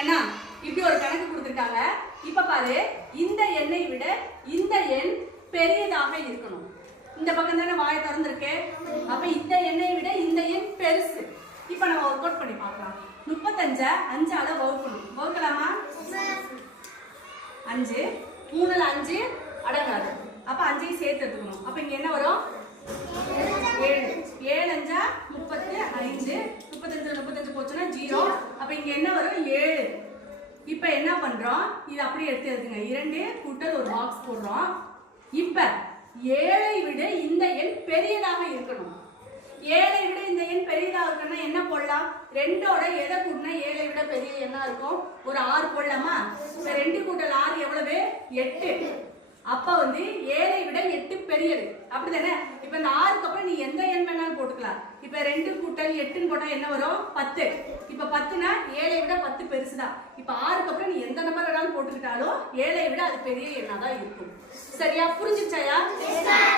கண்ணா இப்படி ஒரு கணக்கு கொடுத்துருக்காங்க. இப்ப பாரு, இந்த எண்ணை விட இந்த எண் பெரியதாக இருக்கணும். இந்த பக்கம் தானே வாயை திறந்திருக்கு. அப்ப இந்த எண்ணை விட இந்த எண் பெருசு. இப்ப நம்ம ஒர்க் அவுட் பண்ணி பார்க்கலாம். 35 5ஆல வகுக்கணும். வகுக்கலாமா? 5 3ல 5 அடங்காது. அப்ப 5ஐயும் சேர்த்து எடுத்துக்கணும். அப்ப இங்க என்ன வரும்? 7 7 5 35 35 போச்சுன்னா 0. அப்ப இங்க என்ன வரும்? 7. இப்ப என்ன பண்றோம்? இது அப்படியே எடுத்து எழுதுங்க. 2 கூட்டல் ஒரு பாக்ஸ் போடுறோம். இப்ப 7ஐ விட இந்த எண் பெரியதாக இருக்கணும். 7ஐ விட இந்த எண் பெரியதாக இருக்குன்னா என்ன போடலாம்? 2ஓட எதை கூட்டினா 7ஐ விட பெரிய எண்ணா இருக்கும்? ஒரு 6 போடலாமா? இப்ப 2 கூட்டல் 6 எவ்வளவு? 8. அப்ப 7ஐ விட 8 பெரியது. அப்படிதானே? இப்ப இந்த 6க்கு அப்புறம் நீ எந்த எண் வேணாலும் போட்டுக்கலாம். இப்ப 2 கூட்டல் 8ன்னு போட்டா என்ன வரும்? 10. இப்ப 10னா 7ஐ விட 10 பெருசுதான். இப்ப 6க்கு அப்புறம் நீ எந்த நம்பர் வேணாலும் போட்டுக்கிட்டாலும் 7ஐ விட அது பெரிய எண்ணா தான் இருக்கும். சரியா? புரிஞ்சுச்சாயா?